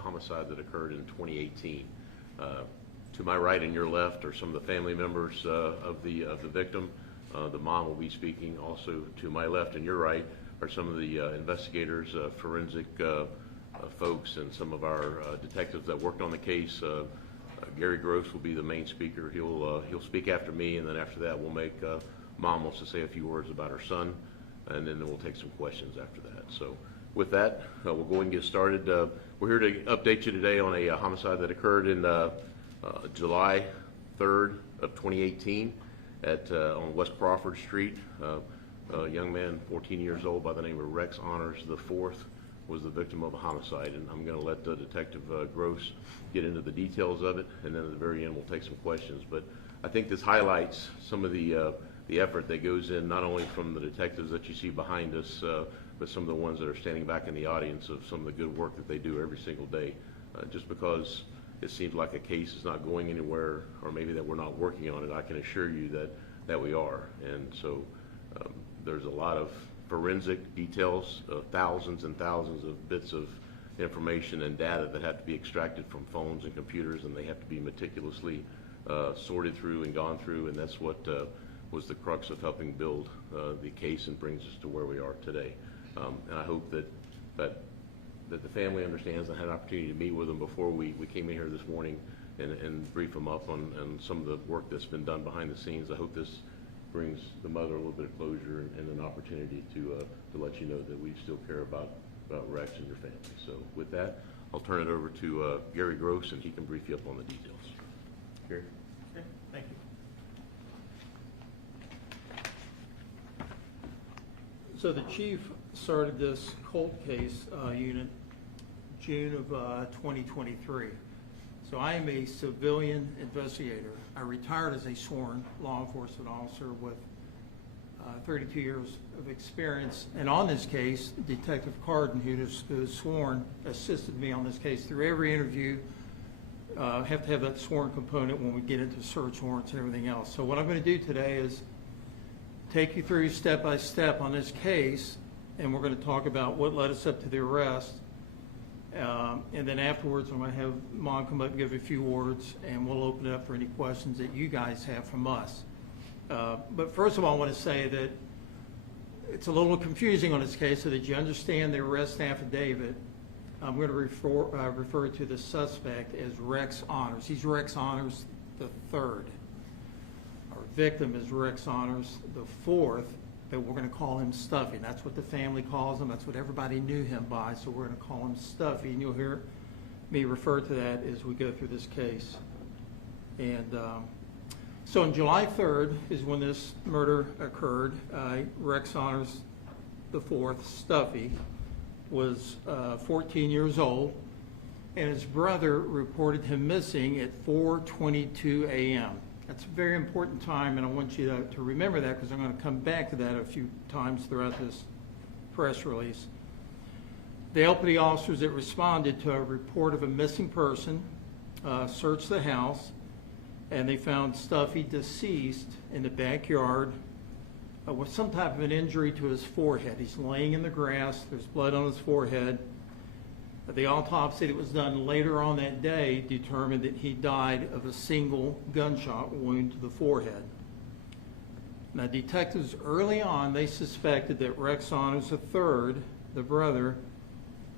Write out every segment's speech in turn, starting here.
homicide that occurred in 2018. To my right and your left are some of the family members of the victim. The mom will be speaking. Also to my left and your right are some of the investigators, forensic folks, and some of our detectives that worked on the case. Gary Gross will be the main speaker. He'll speak after me, and then after that we'll make Mom wants to say a few words about her son, and then we'll take some questions after that. So with that, we'll go ahead and get started. We're here to update you today on a homicide that occurred in July 3rd of 2018 on West Crawford Street. A young man, 14 years old, by the name of Rex Honors IV, was the victim of a homicide, and I'm going to let Detective Gross get into the details of it, and then at the very end we'll take some questions. But I think this highlights some of the effort that goes in, not only from the detectives that you see behind us, but some of the ones that are standing back in the audience, of some of the good work that they do every single day. Just because it seems like a case is not going anywhere, or maybe that we're not working on it, I can assure you that we are. And so there's a lot of forensic details, thousands and thousands of bits of information and data that have to be extracted from phones and computers, and they have to be meticulously sorted through and gone through, and that's what was the crux of helping build the case and brings us to where we are today. And I hope that the family understands. I had an opportunity to meet with them before we came in here this morning and brief them up on some of the work that's been done behind the scenes. I hope this brings the mother a little bit of closure and an opportunity to let you know that we still care about Rex and your family. So with that, I'll turn it over to Gary Gross, and he can brief you up on the details. Gary? Okay, thank you. So the chief started this cold case unit June of 2023. So I am a civilian investigator. I retired as a sworn law enforcement officer with 32 years of experience. And on this case, Detective Carden, who is sworn, assisted me on this case through every interview. Have to have that sworn component when we get into search warrants and everything else. So what I'm going to do today is take you through step by step on this case, and we're going to talk about what led us up to the arrest. And then afterwards, I'm going to have Mom come up and give a few words, and we'll open it up for any questions that you guys have from us. But first of all, I want to say that it's a little confusing on this case, so that you understand the arrest affidavit. I'm going to refer to the suspect as Rex Honors. He's Rex Honors the third. Our victim is Rex Honors the fourth, but we're going to call him Stuffy. That's what the family calls him. That's what everybody knew him by, so we're going to call him Stuffy. And you'll hear me refer to that as we go through this case. And so on July 3rd is when this murder occurred. Rex Honors the fourth, Stuffy, was 14 years old, and his brother reported him missing at 4:22 a.m. That's a very important time, and I want you to remember that, because I'm going to come back to that a few times throughout this press release. The LPD officers that responded to a report of a missing person searched the house, and they found Stuffy deceased in the backyard with some type of an injury to his forehead. He's laying in the grass. There's blood on his forehead. The autopsy that was done later on that day determined that he died of a single gunshot wound to the forehead. Now, detectives early on, they suspected that Rex Honors III, the brother,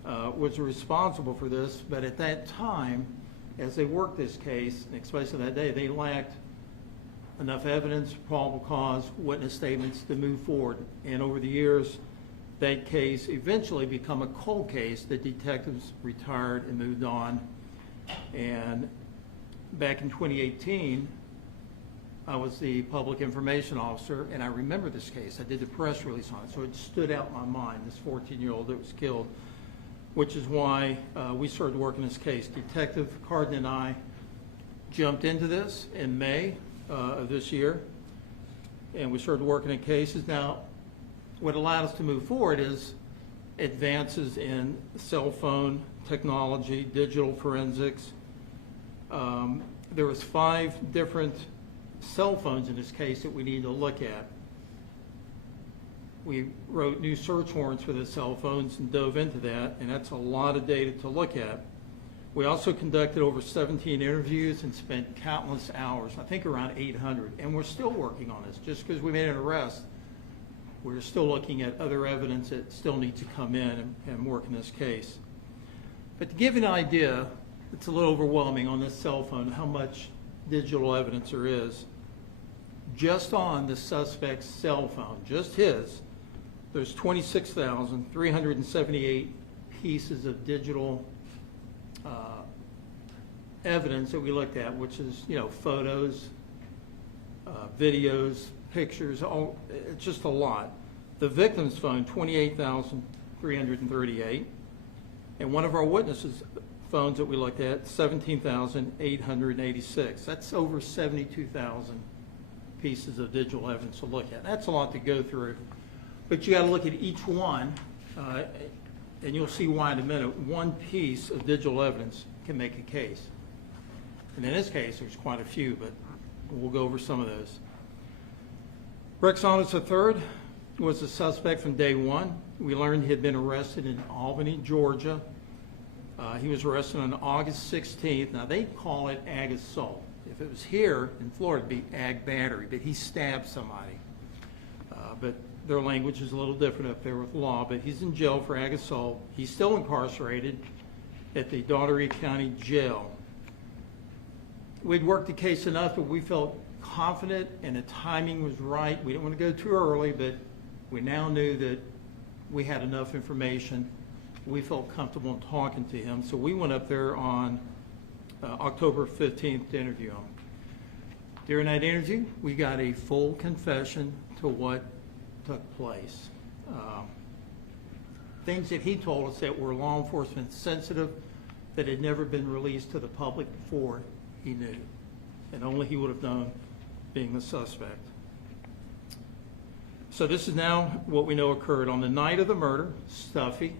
was responsible for this, but at that time, as they worked this case, especially that day, they lacked enough evidence, probable cause, witness statements to move forward. And over the years, that case eventually became a cold case. The detectives retired and moved on. And back in 2018, I was the public information officer, and I remember this case. I did the press release on it, so it stood out in my mind, this 14-year-old that was killed, which is why we started working this case. Detective Carden and I jumped into this in May of this year, and we started working in cases. Now, what allowed us to move forward is advances in cell phone technology, digital forensics. There was 5 different cell phones in this case that we needed to look at. We wrote new search warrants for the cell phones and dove into that, and that's a lot of data to look at. We also conducted over 17 interviews and spent countless hours, I think around 800, and we're still working on this. Just because we made an arrest, we're still looking at other evidence that still needs to come in and work in this case. But to give you an idea, it's a little overwhelming on this cell phone how much digital evidence there is. Just on the suspect's cell phone, just his, there's 26,378 pieces of digital evidence that we looked at, which is, photos, videos, pictures, it's just a lot. The victim's phone, 28,338. And one of our witnesses' phones that we looked at, 17,886. That's over 72,000 pieces of digital evidence to look at. That's a lot to go through. But you got to look at each one, and you'll see why in a minute. One piece of digital evidence can make a case. And in this case, there's quite a few, but we'll go over some of those. Rex Saunders III was a suspect from day one. We learned he had been arrested in Albany, Georgia. He was arrested on August 16th. Now, they call it ag assault. If it was here in Florida, it'd be ag battery, but he stabbed somebody. But their language is a little different up there with law, but he's in jail for ag assault. He's still incarcerated at the Daugherty County Jail. We'd worked the case enough that we felt confident and the timing was right. We didn't want to go too early, but we now knew that we had enough information. We felt comfortable in talking to him, so we went up there on October 15th to interview him. During that interview, we got a full confession to what took place. Things that he told us that were law enforcement sensitive, that had never been released to the public before he knew, and only he would have known, being the suspect. So this is now what we know occurred. On the night of the murder, Stuffy,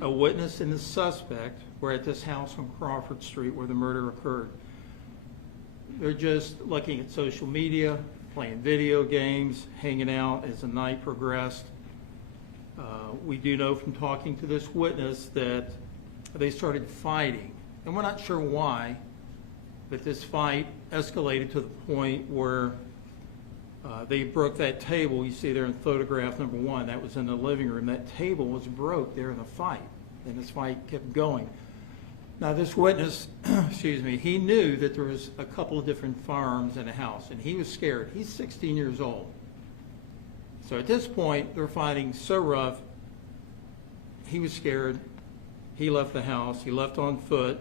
a witness and the suspect were at this house on Crawford Street where the murder occurred. They're just looking at social media, playing video games, hanging out as the night progressed. We do know from talking to this witness that they started fighting, and we're not sure why, but this fight escalated to the point where they broke that table you see there in photograph number 1. That was in the living room. That table was broke there in the fight, and this fight kept going. Now this witness, excuse me, he knew that there was a couple of different firearms in the house, and he was scared. He's 16 years old. So at this point, they're fighting so rough, he was scared. He left the house. He left on foot.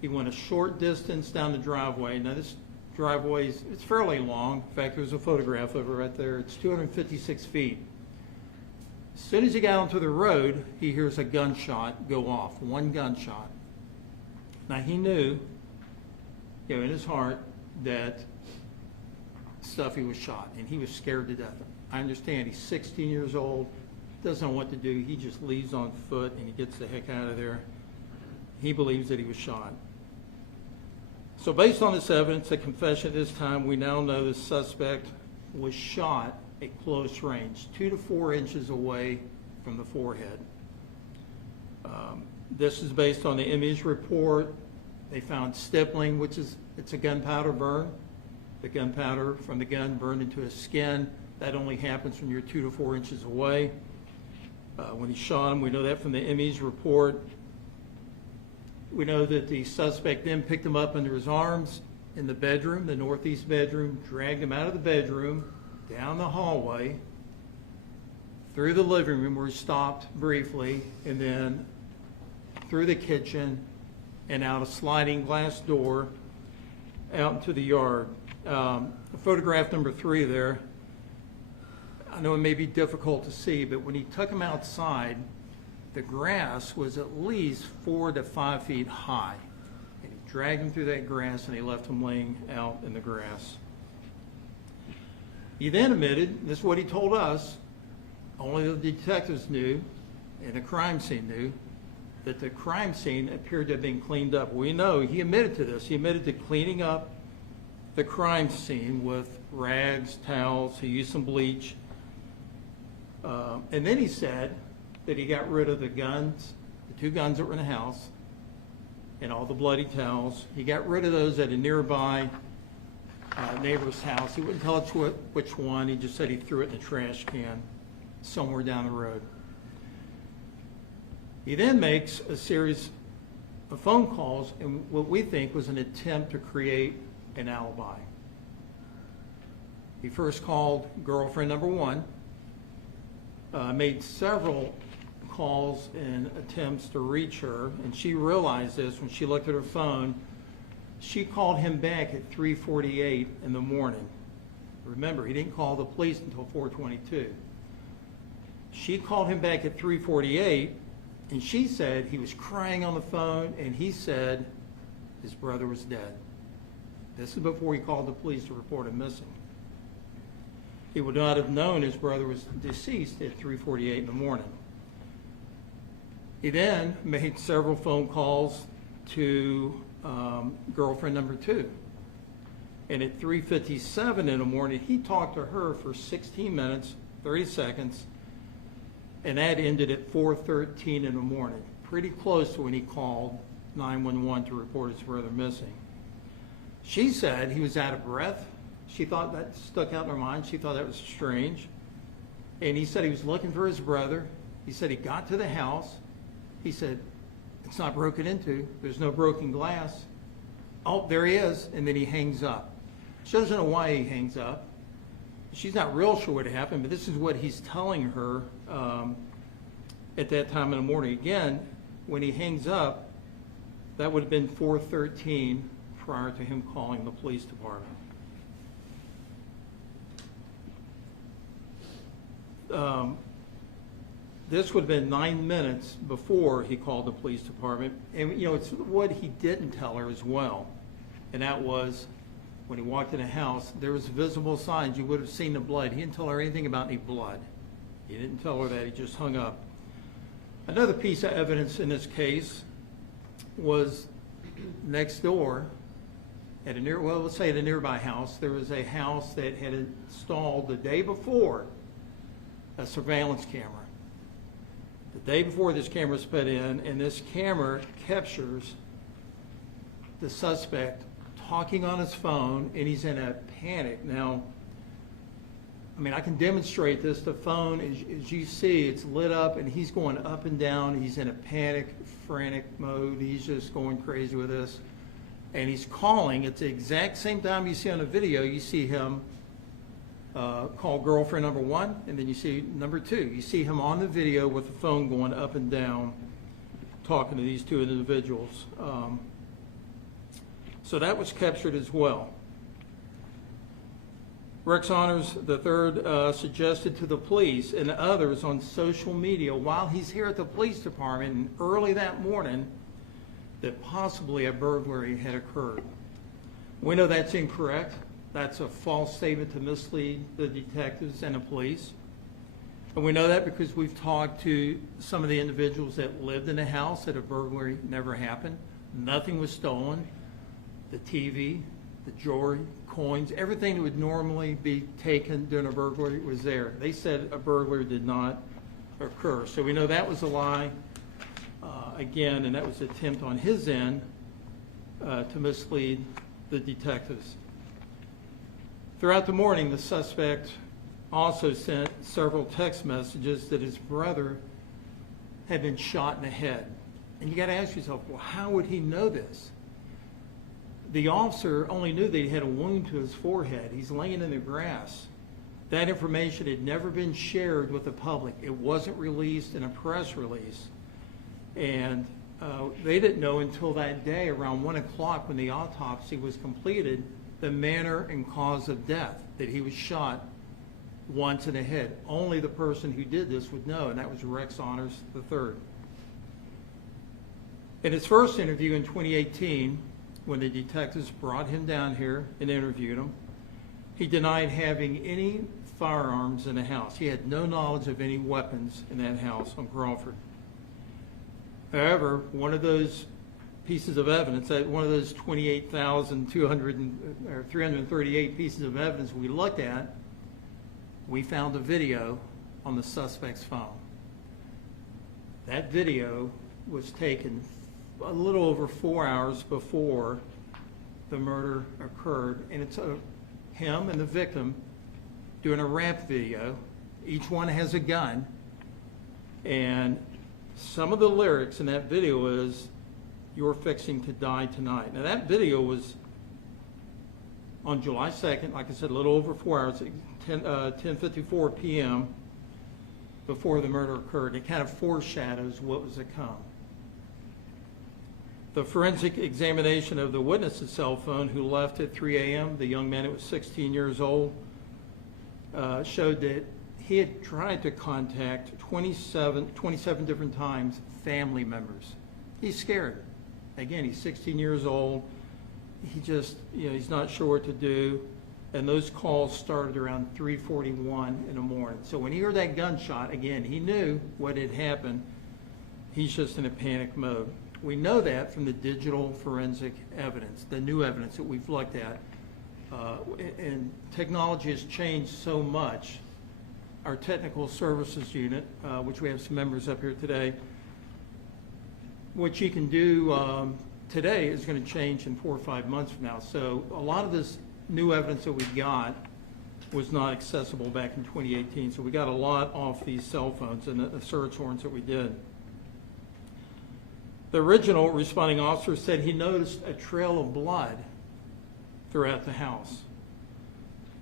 He went a short distance down the driveway. Now this driveway it's fairly long. In fact, there's a photograph of it right there. It's 256 feet. As soon as he got onto the road, he hears a gunshot go off, one gunshot. Now he knew, in his heart, that Stuffy was shot, and he was scared to death. I understand he's 16 years old, doesn't know what to do. He just leaves on foot and he gets the heck out of there. He believes that he was shot. So based on this evidence, the confession at this time, we now know the suspect was shot at close range, 2 to 4 inches away from the forehead. This is based on the image report. They found stippling, which is, it's a gunpowder burn. The gunpowder from the gun burned into his skin. That only happens when you're 2 to 4 inches away. When he shot him, we know that from the image report. We know that the suspect then picked him up under his arms in the bedroom, the northeast bedroom, dragged him out of the bedroom, down the hallway, through the living room where he stopped briefly, and then through the kitchen and out a sliding glass door out into the yard. Photograph number 3 there, I know it may be difficult to see, but when he took him outside, the grass was at least 4 to 5 feet high. And he dragged him through that grass and he left him laying out in the grass. He then admitted, this is what he told us, only the detectives knew and the crime scene knew, that the crime scene appeared to have been cleaned up. We know he admitted to this. He admitted to cleaning up the crime scene with rags, towels. He used some bleach. And then he said that he got rid of the guns, the 2 guns that were in the house, and all the bloody towels. He got rid of those at a nearby neighbor's house. He wouldn't tell us which one. He just said he threw it in the trash can somewhere down the road. He then makes a series of phone calls and what we think was an attempt to create an alibi. He first called girlfriend number one, made several calls and attempts to reach her, and she realized this when she looked at her phone. She called him back at 3:48 in the morning. Remember, he didn't call the police until 4:22. She called him back at 3:48, and she said he was crying on the phone, and he said his brother was dead. This is before he called the police to report him missing. He would not have known his brother was deceased at 3:48 in the morning. He then made several phone calls to girlfriend number two. And at 3:57 in the morning, he talked to her for 16 minutes, 30 seconds, and that ended at 4:13 in the morning, pretty close to when he called 911 to report his brother missing. She said he was out of breath. She thought that stuck out in her mind. She thought that was strange. And he said he was looking for his brother. He said he got to the house. He said, it's not broken into. There's no broken glass. Oh, there he is. And then he hangs up. She doesn't know why he hangs up. She's not real sure what happened, but this is what he's telling her at that time in the morning. Again, when he hangs up, that would have been 4:13 prior to him calling the police department. This would have been 9 minutes before he called the police department. And, you know, it's what he didn't tell her as well. And that was when he walked in the house, there was visible signs. You would have seen the blood. He didn't tell her anything about any blood. He didn't tell her that. He just hung up. Another piece of evidence in this case was next door at a let's say at a nearby house. There was a house that had installed the day before a surveillance camera. The day before this camera was put in, and this camera captures the suspect talking on his phone, and he's in a panic. Now, I mean, I can demonstrate this. The phone, as you see, it's lit up, and he's going up and down. He's in a panic, frantic mode. He's just going crazy with this. And he's calling. It's the exact same time you see on the video. You see him call girlfriend number one, and then you see number two. You see him on the video with the phone going up and down, talking to these two individuals. So that was captured as well. Rex Honors III suggested to the police and others on social media while he's here at the police department and early that morning that possibly a burglary had occurred. We know that's incorrect. That's a false statement to mislead the detectives and the police. And we know that because we've talked to some of the individuals that lived in the house that a burglary never happened. Nothing was stolen. The TV, the jewelry, coins, everything that would normally be taken during a burglary was there. They said a burglary did not occur. So we know that was a lie, again, and that was an attempt on his end to mislead the detectives. Throughout the morning, the suspect also sent several text messages that his brother had been shot in the head. And you got to ask yourself, well, how would he know this? The officer only knew that he had a wound to his forehead. He's laying in the grass. That information had never been shared with the public. It wasn't released in a press release. And they didn't know until that day around 1 o'clock when the autopsy was completed the manner and cause of death, that he was shot once in the head. Only the person who did this would know, and that was Rex Honors III. In his first interview in 2018, when the detectives brought him down here and interviewed him, he denied having any firearms in the house. He had no knowledge of any weapons in that house on Crawford. However, one of those pieces of evidence, one of those 338 pieces of evidence we looked at, we found a video on the suspect's phone. That video was taken a little over 4 hours before the murder occurred, and it's him and the victim doing a rap video. Each one has a gun, and some of the lyrics in that video is, "You're fixing to die tonight." Now that video was on July 2nd, like I said, a little over 4 hours, 10:54 p.m. before the murder occurred. It kind of foreshadows what was to come. The forensic examination of the witness's cell phone, who left at 3 a.m., the young man that was 16 years old, showed that he had tried to contact 27 different times family members. He's scared. Again, he's 16 years old. He just, he's not sure what to do. And those calls started around 3:41 in the morning. So when he heard that gunshot, again, he knew what had happened. He's just in a panic mode. We know that from the digital forensic evidence, the new evidence that we've looked at. And technology has changed so much. Our technical services unit, which we have some members up here today, what you can do today is going to change in 4 or 5 months from now. So a lot of this new evidence that we got was not accessible back in 2018. So we got a lot off these cell phones and the search warrants that we did. The original responding officer said he noticed a trail of blood throughout the house.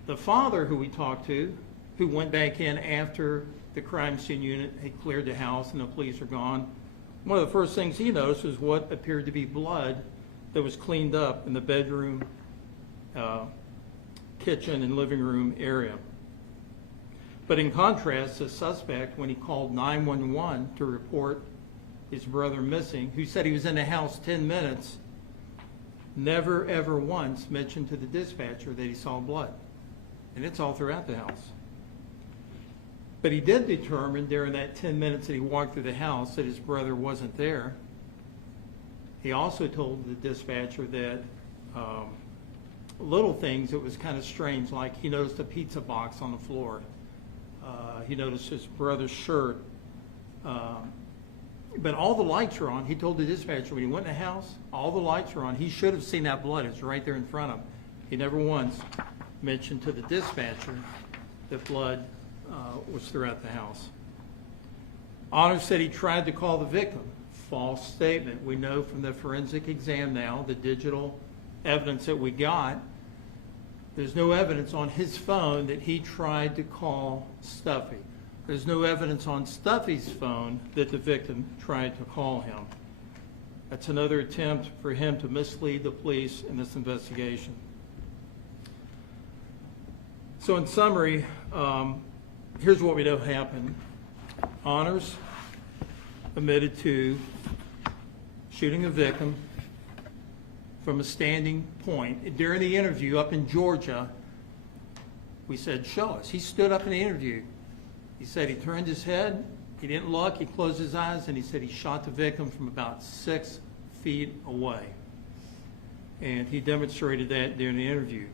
The father who we talked to, who went back in after the crime scene unit had cleared the house and the police are gone, one of the first things he noticed was what appeared to be blood that was cleaned up in the bedroom, kitchen, and living room area. But in contrast, the suspect, when he called 911 to report his brother missing, who said he was in the house 10 minutes, never ever once mentioned to the dispatcher that he saw blood. And it's all throughout the house. But he did determine during that 10 minutes that he walked through the house that his brother wasn't there. He also told the dispatcher that little things that was kind of strange, like he noticed a pizza box on the floor. He noticed his brother's shirt. But all the lights were on. He told the dispatcher when he went in the house, all the lights were on. He should have seen that blood. It was right there in front of him. He never once mentioned to the dispatcher that blood was throughout the house. Honor said he tried to call the victim. False statement. We know from the forensic exam now, the digital evidence that we got, there's no evidence on his phone that he tried to call Stuffy. There's no evidence on Stuffy's phone that the victim tried to call him. That's another attempt for him to mislead the police in this investigation. So in summary, here's what we know happened. Honors admitted to shooting a victim from a standing point. During the interview up in Georgia, we said, "Show us." He stood up in the interview. He said he turned his head, he didn't look, he closed his eyes, and he said he shot the victim from about 6 feet away. And he demonstrated that during the interview.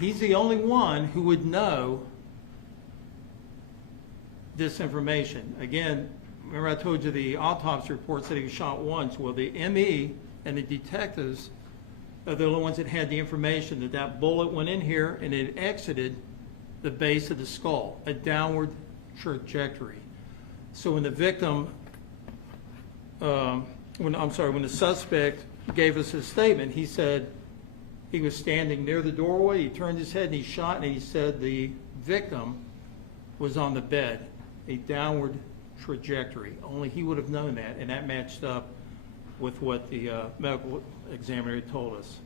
He's the only one who would know this information. Again, remember I told you the autopsy report said he was shot once. Well, the ME and the detectives are the only ones that had the information that that bullet went in here and it exited the base of the skull, a downward trajectory. So when the victim, when the suspect gave us his statement, he said he was standing near the doorway, he turned his head and he shot, and he said the victim was on the bed, a downward trajectory. Only he would have known that, and that matched up with what the medical examiner told us.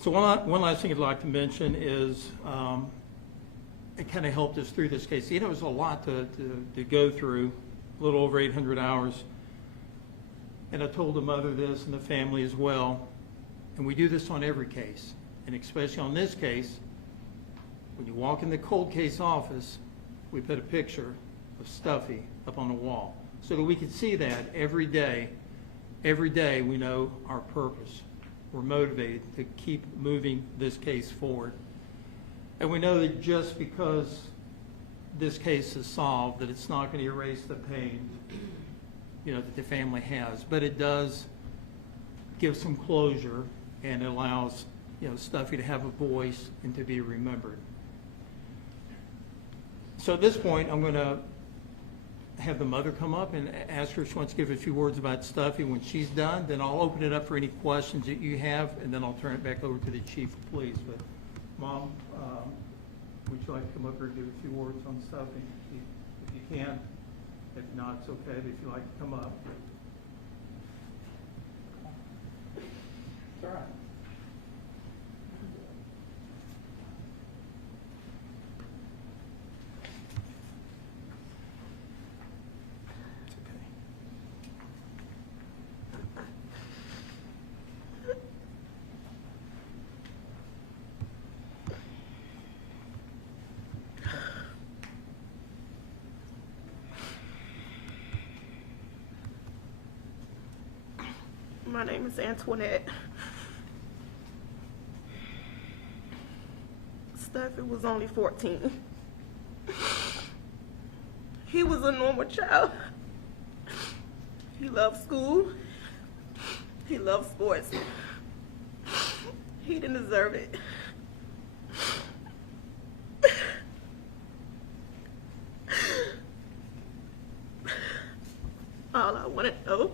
So one last thing I'd like to mention is it kind of helped us through this case. It was a lot to go through, a little over 800 hours. And I told the mother this and the family as well. And we do this on every case. And especially on this case, when you walk in the cold case office, we put a picture of Stuffy up on the wall so that we can see that every day. Every day we know our purpose. We're motivated to keep moving this case forward. And we know that just because this case is solved, that it's not going to erase the pain, that the family has. But it does give some closure, and it allows, Stuffy to have a voice and to be remembered. So at this point, I'm going to have the mother come up and ask her if she wants to give a few words about Stuffy. When she's done, then I'll open it up for any questions that you have, and then I'll turn it back over to the chief of police. But Mom, would you like to come up here and give a few words on Stuffy? If you can. If not, it's okay, but if you'd like to come up. It's all right. My name is Antoinette. Stuffy was only 14. He was a normal child. He loved school. He loved sports. He didn't deserve it. All I want to know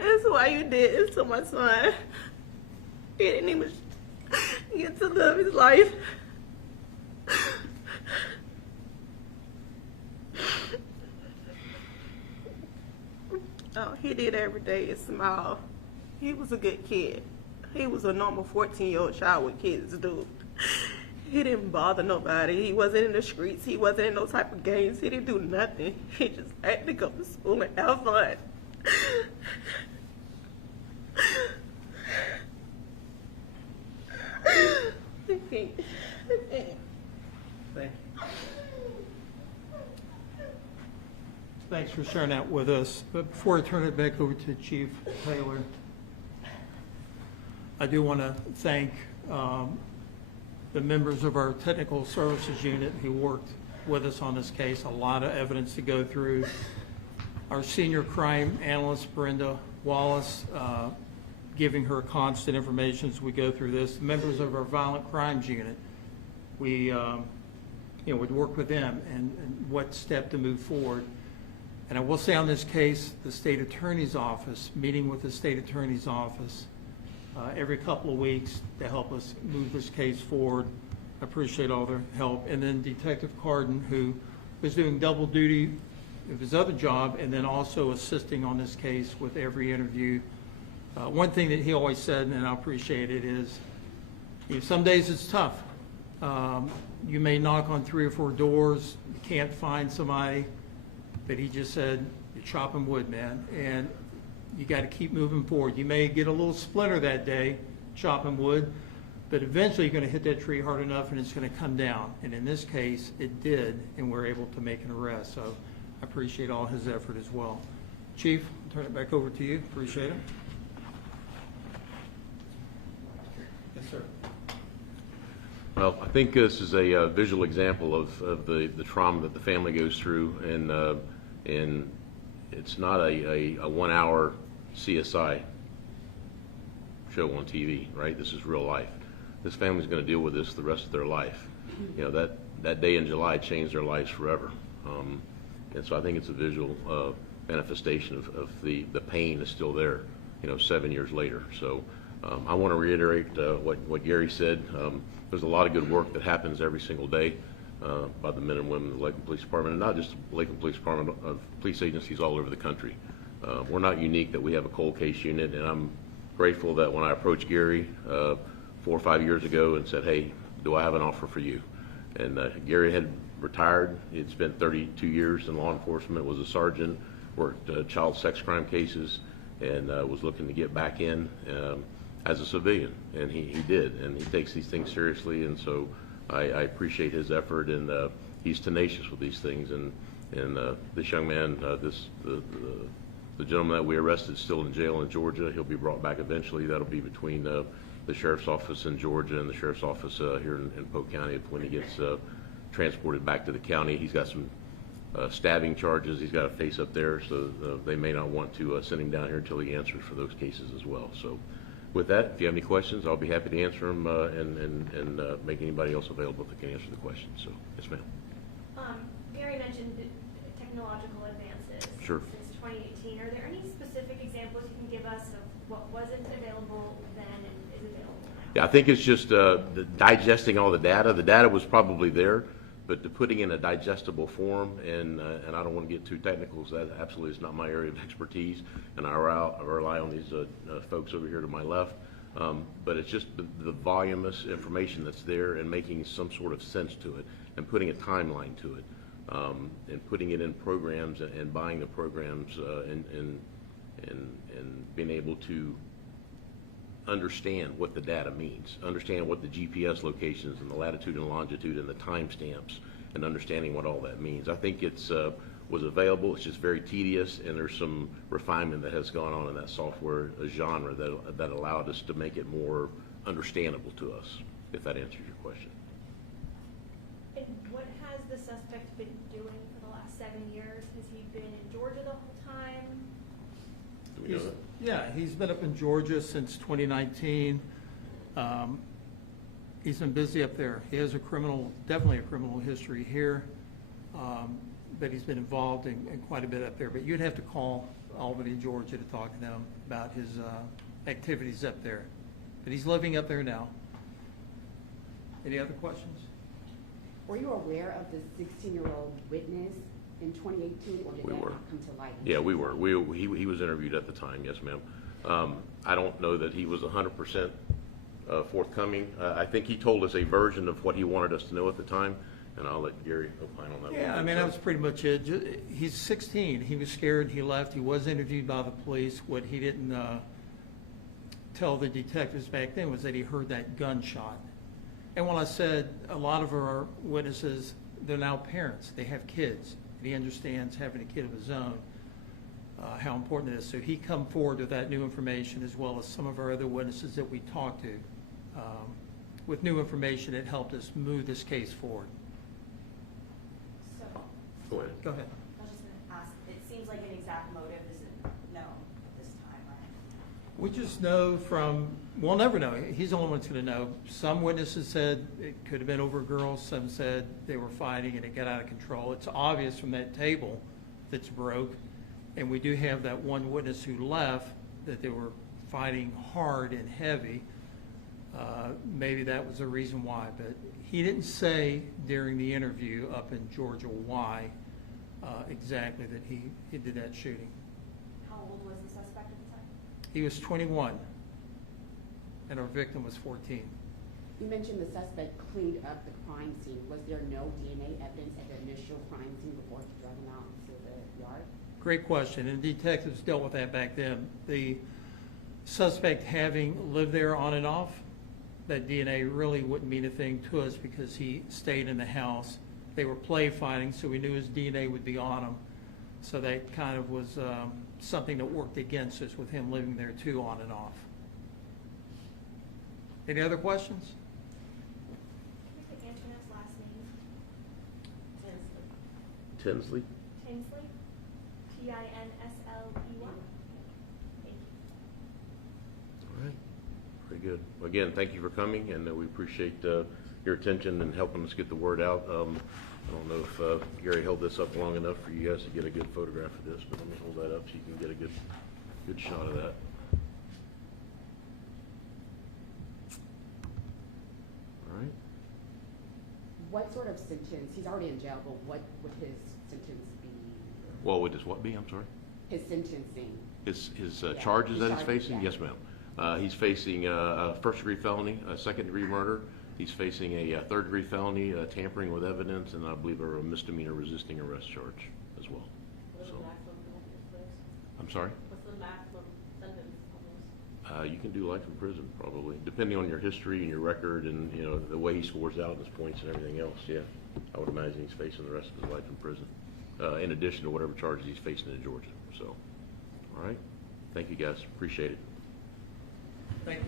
is why you did this to my son. He didn't even get to live his life. All he did every day is smile. He was a good kid. He was a normal 14-year-old child what kids do. He didn't bother nobody. He wasn't in the streets. He wasn't in no type of games. He didn't do nothing. He just had to go to school and have fun. Thank you. Thanks for sharing that with us. But before I turn it back over to Chief Taylor, I do want to thank the members of our technical services unit who worked with us on this case. A lot of evidence to go through. Our senior crime analyst, Brenda Wallace, giving her constant information as we go through this. Members of our violent crimes unit, we would work with them and what step to move forward. And I will say on this case, the state attorney's office, meeting with the state attorney's office every couple of weeks to help us move this case forward. I appreciate all their help. And then Detective Carden, who was doing double duty of his other job and then also assisting on this case with every interview. One thing that he always said, and I appreciate it, is some days it's tough. You may knock on 3 or 4 doors, you can't find somebody, but he just said, you're chopping wood, man, and you got to keep moving forward. You may get a little splinter that day, chopping wood, but eventually you're going to hit that tree hard enough and it's going to come down. And in this case, it did, and we're able to make an arrest. So I appreciate all his effort as well. Chief, I'll turn it back over to you. Appreciate it. Yes, sir. Well, I think this is a visual example of the trauma that the family goes through, and it's not a 1-hour CSI show on TV, right? This is real life. This family's going to deal with this the rest of their life. That day in July changed their lives forever. And so I think it's a visual manifestation of the pain is still there, 7 years later. So I want to reiterate what Gary said. There's a lot of good work that happens every single day by the men and women of the Lakeland Police Department, and not just the Lakeland Police Department, of police agencies all over the country. We're not unique that we have a cold case unit, and I'm grateful that when I approached Gary 4 or 5 years ago and said, hey, do I have an offer for you? And Gary had retired. He'd spent 32 years in law enforcement, was a sergeant, worked child sex crime cases, and was looking to get back in as a civilian, and he did, and he takes these things seriously, and so I appreciate his effort, and he's tenacious with these things, and this young man, the gentleman that we arrested is still in jail in Georgia. He'll be brought back eventually. That'll be between the sheriff's office in Georgia and the sheriff's office here in Polk County when he gets transported back to the county. He's got some stabbing charges he's got to face up there, so they may not want to send him down here until he answers for those cases as well. So with that, if you have any questions, I'll be happy to answer them and make anybody else available that can answer the questions. So, yes, ma'am. Gary mentioned technological advances Sure. since 2018. Are there any specific examples you can give us of what wasn't available then and is available now? Yeah, I think it's just digesting all the data. The data was probably there, but putting in a digestible form, and I don't want to get too technical, so that absolutely is not my area of expertise, and I rely on these folks over here to my left. But it's just the voluminous information that's there and making some sort of sense to it and putting a timeline to it, and putting it in programs and buying the programs and being able to understand what the data means, understand what the GPS locations and the latitude and longitude and the timestamps, and understanding what all that means. I think it's was available. It's just very tedious, and there's some refinement that has gone on in that software genre that allowed us to make it more understandable to us, if that answers your question. And what has the suspect been doing for the last 7 years? Has he been in Georgia the whole time? Do we know that? Yeah, he's been up in Georgia since 2019. He's been busy up there. He has definitely a criminal history here, but he's been involved in quite a bit up there. But you'd have to call Albany, Georgia to talk to them about his activities up there. But he's living up there now. Any other questions? Were you aware of the 16-year-old witness in 2018, or did We that were. not come to light? Yeah, we were. He was interviewed at the time, yes, ma'am. I don't know that he was 100% forthcoming. I think he told us a version of what he wanted us to know at the time, and I'll let Gary opine on that. Yeah, I mean, that was pretty much it. He's 16. He was scared. He left. He was interviewed by the police. What he didn't tell the detectives back then was that he heard that gunshot. And when I said a lot of our witnesses, they're now parents. They have kids. And he understands, having a kid of his own, how important it is. So he come forward with that new information, as well as some of our other witnesses that we talked to. With new information, it helped us move this case forward. So, Go ahead. Go ahead. I was just going to ask, it seems like an exact motive isn't known at this time, right? We just know we'll never know. He's the only one that's going to know. Some witnesses said it could have been over girls. Some said they were fighting and it got out of control. It's obvious from that table that's broke. And we do have that one witness who left that they were fighting hard and heavy. Maybe that was the reason why. But he didn't say during the interview up in Georgia why exactly that he did that shooting. How old was the suspect at the time? He was 21, and our victim was 14. You mentioned the suspect cleaned up the crime scene. Was there no DNA evidence at the initial crime scene before he drug him out into the yard? Great question, and detectives dealt with that back then. The suspect having lived there on and off, that DNA really wouldn't mean a thing to us because he stayed in the house. They were play fighting, so we knew his DNA would be on him. So that kind of was something that worked against us with him living there too, on and off. Any other questions? Can we get Antoinette's last name? Tinsley? Tinsley? Tinsley? Thank you. All right. Very good. Again, thank you for coming, and we appreciate your attention and helping us get the word out. I don't know if Gary held this up long enough for you guys to get a good photograph of this, but let me hold that up so you can get a good shot of that. All right. What sort of sentence? He's already in jail, but what would his sentence be? Well, would this what be? I'm sorry. His sentencing. His Yeah, charges his that he's charges, facing? yeah. Yes, ma'am. He's facing a first-degree felony, a second-degree murder. He's facing a third-degree felony, tampering with evidence, and I believe a misdemeanor resisting arrest charge as well. What's the So, maximum penalty, please? I'm sorry? What's the maximum sentence on this? You can do life in prison, probably, depending on your history and your record and, you know, the way he scores out and his points and everything else, yeah. I would imagine he's facing the rest of his life in prison, in addition to whatever charges he's facing in Georgia, so. All right. Thank you, guys. Appreciate it. Thank you.